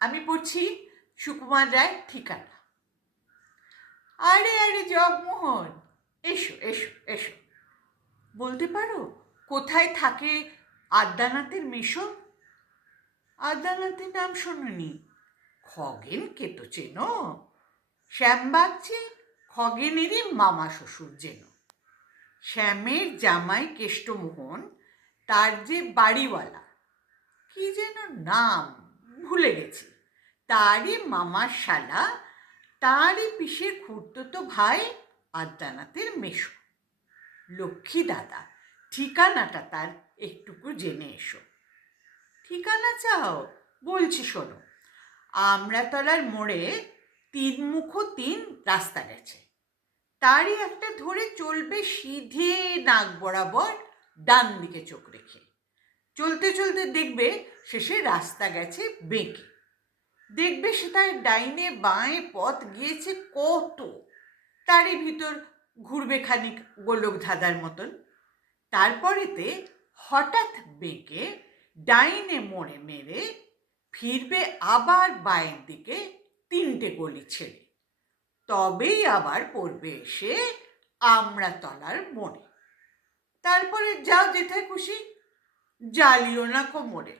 আমি পড়ছি সুকুমার রায় ঠিকানা। আরে আরে জগমোহন, এসো এসো এসো। বলতে পারো কোথায় থাকে আদ্যানাথের মেশো? আদ্যানাথের নাম শোনোনি? খগেনকে তো চেনো? শ্যামবাগচি খগেনেরই মামা শ্বশুর যেন। শ্যামের জামাই কেষ্টমোহন, তার যে বাড়িওয়ালা, কি যেন নাম ভুলে গেছি, তারই মামার শালা, তারই পিসের খুড়তুতো ভাই আদ্যানাথের মেশো। লক্ষ্মী দাদা, ঠিকানাটা তার একটুকু জেনে এসো। ঠিকানা চাও? বলছি শোনো। আমড়াতলার মোড়ে 3 রাস্তা গেছে, তারই একটা ধরে চলবে সিধে নাক বরাবর, ডান দিকে চোখ রেখে। চলতে চলতে দেখবে শেষে রাস্তা গেছে বেঁকে। দেখবে সে তার ডাইনে বাঁয়ে পথ গিয়েছে কত, তারই ভিতর ঘুরবে খানিক গোলক ধাঁধার মতন। তারপরেতে হঠাৎ বেঁকে ডাইনে মোড়ে মেরে ফিরবে আবার বাঁয়ের দিকে 3টে গলি ছেড়ে। তবেই আবার পড়বে এসে আমড়াতলার মোড়ে। তারপরে যাও যেথায় খুশি, জ্বালিও না কোমরে।